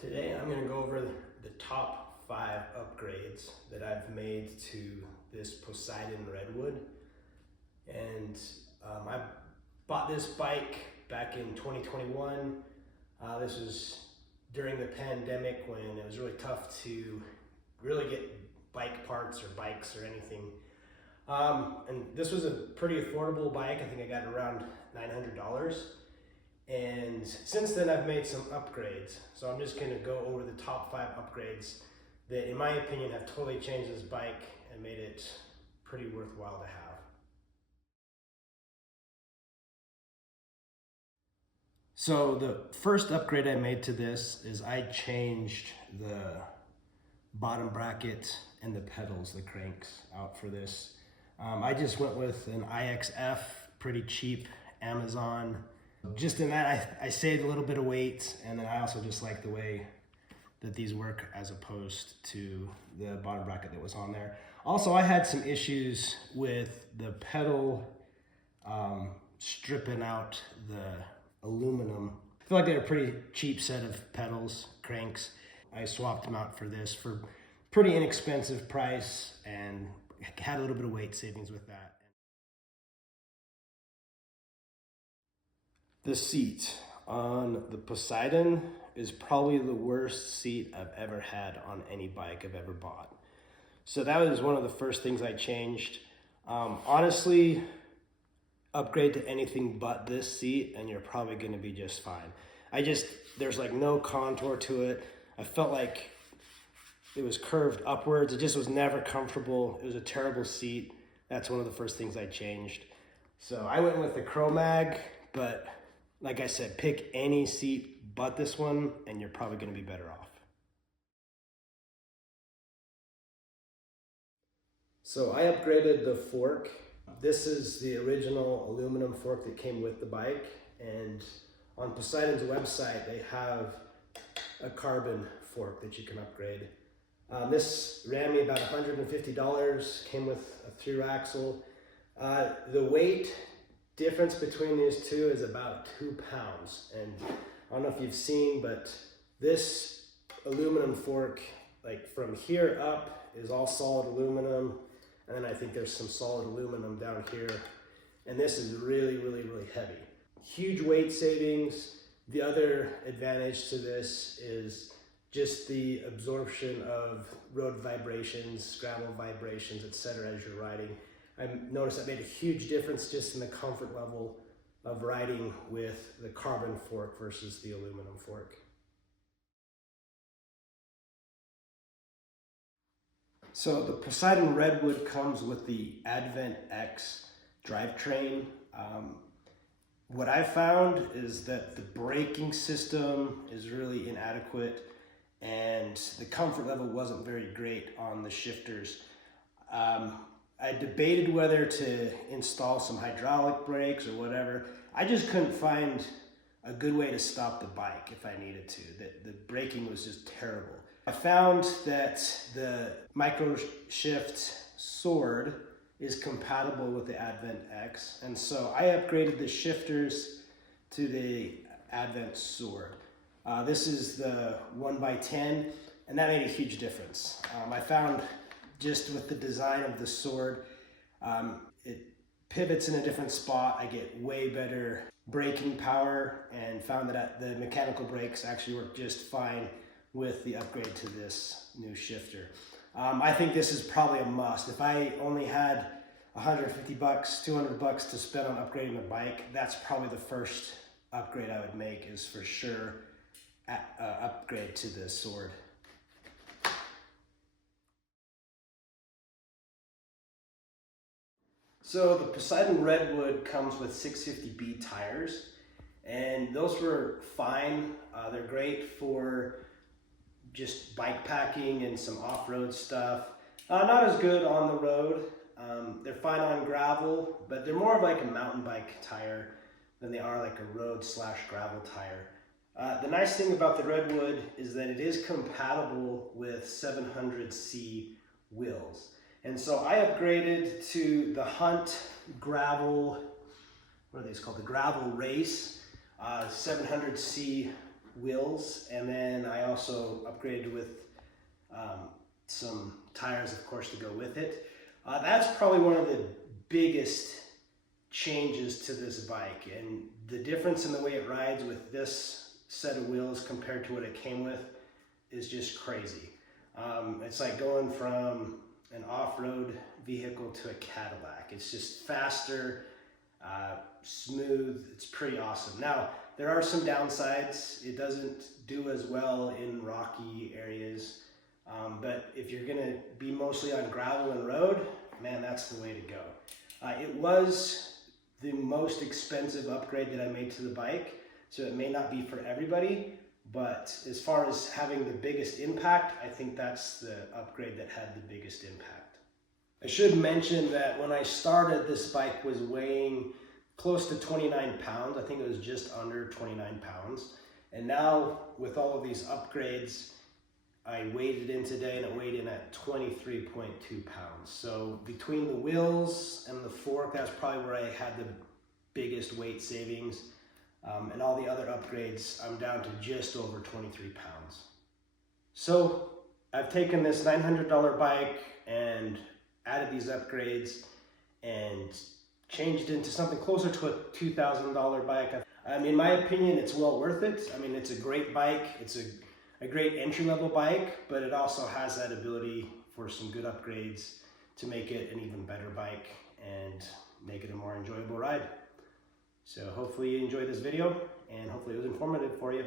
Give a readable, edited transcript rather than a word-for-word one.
Today I'm going to go over the top 5 upgrades that I've made to this Poseidon Redwood. And I bought this bike back in 2021. This was during the pandemic when it was really tough to really get bike parts or bikes or anything. And this was a pretty affordable bike. I think I got it around $900. And since then I've made some upgrades. So I'm just gonna go over the top 5 upgrades that in my opinion have totally changed this bike and made it pretty worthwhile to have. So the first upgrade I made to this is I changed the bottom bracket and the pedals, the cranks out for this. I just went with an IXF, pretty cheap, Amazon. Just in that, I saved a little bit of weight, and then I also just like the way that these work as opposed to the bottom bracket that was on there. Also, I had some issues with the pedal stripping out the aluminum. I feel like they're a pretty cheap set of pedals, cranks. I swapped them out for this for pretty inexpensive price and had a little bit of weight savings with that. The seat on the Poseidon is probably the worst seat I've ever had on any bike I've ever bought. So that was one of the first things I changed. Honestly, upgrade to anything but this seat and you're probably gonna be just fine. There's like no contour to it. I felt like it was curved upwards. It just was never comfortable. It was a terrible seat. That's one of the first things I changed. So I went with the Chromag, but like I said, pick any seat but this one and you're probably gonna be better off. So I upgraded the fork. This is the original aluminum fork that came with the bike, and on Poseidon's website they have a carbon fork that you can upgrade. This ran me about $150, came with a through axle. The weight difference between these two is about 2 pounds, and I don't know if you've seen, but this aluminum fork, like from here up, is all solid aluminum, and then I think there's some solid aluminum down here, and this is really, really, really heavy. Huge weight savings. The other advantage to this is just the absorption of road vibrations, gravel vibrations, etc. as you're riding. I noticed that made a huge difference just in the comfort level of riding with the carbon fork versus the aluminum fork. So the Poseidon Redwood comes with the Advent X drivetrain. What I found is that the braking system is really inadequate and the comfort level wasn't very great on the shifters. I debated whether to install some hydraulic brakes or whatever. I just couldn't find a good way to stop the bike if I needed to. The braking was just terrible. I found that the micro shift sword is compatible with the Advent X, and so I upgraded the shifters to the Advent sword. This is the 1x10, and that made a huge difference. I found just with the design of the sword, it pivots in a different spot. I get way better braking power and found that the mechanical brakes actually work just fine with the upgrade to this new shifter. I think this is probably a must. If I only had $150, $200 to spend on upgrading the bike, that's probably the first upgrade I would make, is for sure upgrade to the sword. So the Poseidon Redwood comes with 650B tires, and those were fine. They're great for just bike packing and some off-road stuff. Not as good on the road. They're fine on gravel, but they're more of like a mountain bike tire than they are like a road/gravel tire. The nice thing about the Redwood is that it is compatible with 700C wheels. And so I upgraded to the Hunt gravel, what are these called? The gravel race, 700C wheels, and then I also upgraded with some tires, of course, to go with it. That's probably one of the biggest changes to this bike, and the difference in the way it rides with this set of wheels compared to what it came with is just crazy. It's like going from an off-road vehicle to a Cadillac. It's just faster, smooth. It's pretty awesome. Now, there are some downsides. It doesn't do as well in rocky areas, but if you're gonna be mostly on gravel and road, man, that's the way to go. It was the most expensive upgrade that I made to the bike, so it may not be for everybody, but as far as having the biggest impact, I think that's the upgrade that had the biggest impact. I should mention that when I started, this bike was weighing close to 29 pounds. I think it was just under 29 pounds. And now with all of these upgrades, I weighed it in today and it weighed in at 23.2 pounds. So between the wheels and the fork, that's probably where I had the biggest weight savings. And all the other upgrades, I'm down to just over 23 pounds. So I've taken this $900 bike and added these upgrades and changed into something closer to a $2,000 bike. In my opinion, it's well worth it. I mean, it's a great bike. It's a great entry-level bike, but it also has that ability for some good upgrades to make it an even better bike and make it a more enjoyable ride. So hopefully you enjoyed this video, and hopefully it was informative for you.